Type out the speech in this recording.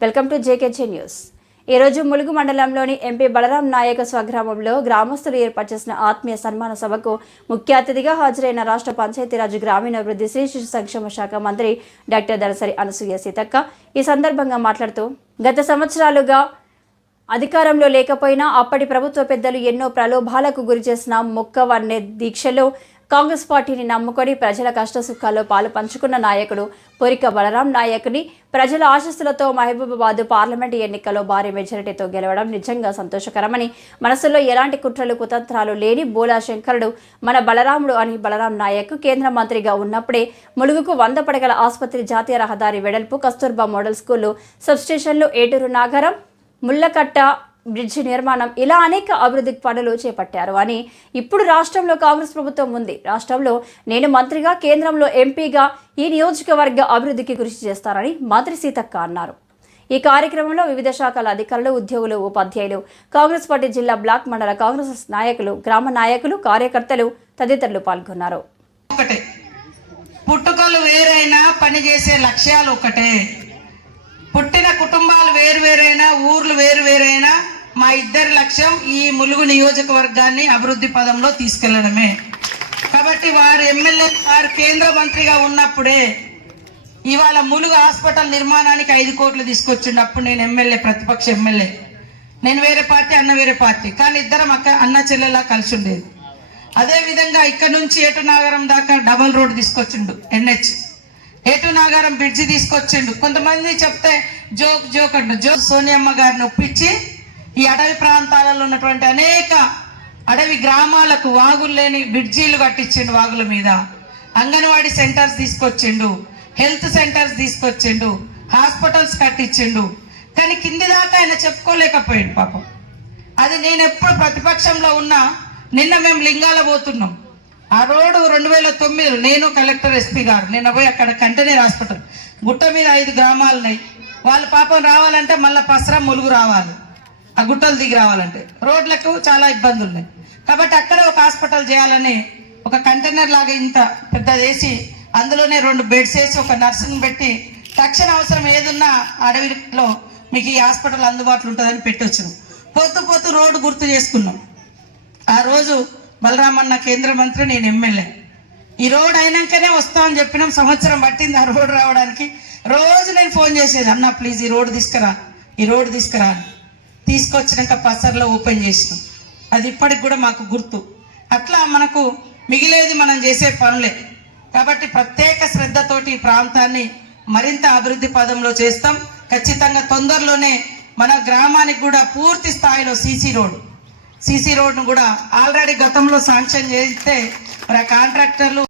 Welcome to JKG news. ఈరోజు ములుగు మండలంలోని MP Balaram నాయక స్వగ్రామంలో గ్రామస్తులు ఏర్పాటు చేసిన ఆత్మీయ సన్మాన సభకు ముఖ్య అతిథిగా హాజరైన రాష్ట్ర పంచాయతీరాజ్ గ్రామీణాభివృద్ధి శ్రీ శిశు సంక్షేమ శాఖ మంత్రి డాక్టర్ దళసరి అనసూయ సీతక్క ఈ సందర్భంగా మాట్లాడుతూ గత సంవత్సరాలుగా అధికారంలో లేకపోయినా అప్పటి ప్రభుత్వ పెద్దలు ఎన్నో ప్రలోభాలకు గురి చేసిన మొక్కవన్నే దీక్షలో కాంగ్రెస్ పార్టీని నమ్ముకొని ప్రజల కష్టసుఖాల్లో పాలు పంచుకున్న నాయకుడు పొరిక బలరాం నాయకుని ప్రజల ఆశస్సులతో మహబూబాబాద్ పార్లమెంటు ఎన్నికల్లో భారీ మెజారిటీతో గెలవడం నిజంగా సంతోషకరమని మనసులో ఎలాంటి కుట్రలు కుతంత్రాలు లేని బోలా శంకరుడు మన బలరాముడు అని బలరాం నాయక్ కేంద్ర మంత్రిగా ఉన్నప్పుడే ములుగుకు వంద పడగల ఆసుపత్రి జాతీయ రహదారి వెడల్పు కస్తూర్బా మోడల్ స్కూలు సబ్స్టేషన్లు ఏటూరు నాగరం ముళ్ళకట్ట బ్రిడ్జి నిర్మాణం ఇలా అనేక అభివృద్ధి పనులు చేపట్టారు అని ఇప్పుడు రాష్ట్రంలో కాంగ్రెస్ ప్రభుత్వం ఉంది. రాష్ట్రంలో నేను మంత్రిగా కేంద్రంలో ఎంపీగా ఈ నియోజకవర్గ అభివృద్ధికి కృషి చేస్తారని మంత్రి సీతక్క అన్నారు. ఈ కార్యక్రమంలో వివిధ శాఖల అధికారులు ఉద్యోగులు ఉపాధ్యాయులు కాంగ్రెస్ పార్టీ జిల్లా బ్లాక్ మండల కాంగ్రెస్ నాయకులు గ్రామ నాయకులు కార్యకర్తలు తదితరులు పాల్గొన్నారు. ఒకటే. పుట్టుకలు వేరైనా పనిచేసే లక్ష్యాలు ఒకటే. పుట్టిన కుటుంబాలు వేరు వేరైనా ఊర్లు వేరు మా ఇద్దరి లక్ష్యం ఈ ములుగు నియోజకవర్గాన్ని అభివృద్ధి పదంలో తీసుకెళ్ళడమే. కాబట్టి వారు ఎమ్మెల్యే వారు కేంద్ర మంత్రిగా ఉన్నప్పుడే ఇవాళ ములుగు హాస్పిటల్ నిర్మాణానికి ఐదు కోట్లు తీసుకొచ్చిండు. అప్పుడు నేను ఎమ్మెల్యే ప్రతిపక్ష ఎమ్మెల్యే. నేను వేరే పార్టీ అన్న వేరే పార్టీ. కానీ ఇద్దరం అక్క అన్న చెల్లెలా కలిసి ఉండేది అదేవిధంగా ఇక్కడ నుంచి ఏటు నాగరం దాకా డబల్ రోడ్ తీసుకొచ్చిండు ఎన్హెచ్. ఏటు నాగారం బ్రిడ్జి తీసుకొచ్చిండు. కొంతమంది చెప్తే జోక్ జోక్ అంటు జోక్ సోనియమ్మ గారిని ఒప్పించి ఈ అడవి ప్రాంతాలలో ఉన్నటువంటి అనేక అడవి గ్రామాలకు వాగులు లేని బ్రిడ్జీలు కట్టించిండు వాగుల మీద. అంగన్వాడీ సెంటర్స్ తీసుకొచ్చిండు హెల్త్ సెంటర్స్ తీసుకొచ్చిండు హాస్పిటల్స్ కట్టించిండు. కానీ కింది దాకా ఆయన చెప్పుకోలేకపోయాడు పాపం. అది నేను ఎప్పుడు ప్రతిపక్షంలో ఉన్నా నిన్న మేము లింగాల పోతున్నాం. ఆ రోడ్డు రెండు వేల తొమ్మిదిలో నేను కలెక్టర్ ఎస్పీ గారు నిన్న పోయి అక్కడ కంటైనర్ హాస్పిటల్ గుట్ట మీద ఐదు గ్రామాలు ఉన్నాయి వాళ్ళ పాపం రావాలంటే మళ్ళీ పసరా ములుగు రావాలి. ఆ గుట్టలు దిగి రావాలంటే. రోడ్లకు చాలా ఇబ్బందులు ఉన్నాయి కాబట్టి అక్కడ ఒక హాస్పిటల్ చేయాలని ఒక కంటైనర్ లాగా ఇంత పెద్దది వేసి అందులోనే రెండు బెడ్స్ వేసి ఒక నర్సుని పెట్టి తక్షణ అవసరం ఏదున్నా అడవిలో మీకు ఈ హాస్పిటల్ అందుబాటులో ఉంటుందని పెట్టొచ్చును. పోతూ పోతూ రోడ్డు గుర్తు చేసుకున్నాం. ఆ రోజు బలరామన్న కేంద్ర మంత్రి నేను ఎమ్మెల్యే. ఈ రోడ్ అయినాకనే వస్తామని చెప్పినాం. సంవత్సరం పట్టింది ఆ రోడ్ రావడానికి. రోజు నేను ఫోన్ చేసేది అన్న ప్లీజ్ ఈ రోడ్ తీసుకురా ఈ రోడ్ తీసుకురా అని. తీసుకొచ్చినాక పసర్లో ఓపెన్ చేసినాం. అది ఇప్పటికి కూడా మాకు గుర్తు. అట్లా మనకు మిగిలేది మనం చేసే పనులే. కాబట్టి ప్రత్యేక శ్రద్ధతోటి ఈ ప్రాంతాన్ని మరింత అభివృద్ధి పదంలో చేస్తాం. ఖచ్చితంగా తొందరలోనే మన గ్రామానికి కూడా పూర్తి స్థాయిలో సీసీ రోడ్ సీసీ రోడ్ను కూడా ఆల్రెడీ గతంలో శాంక్షన్ చేస్తే మరి కాంట్రాక్టర్లు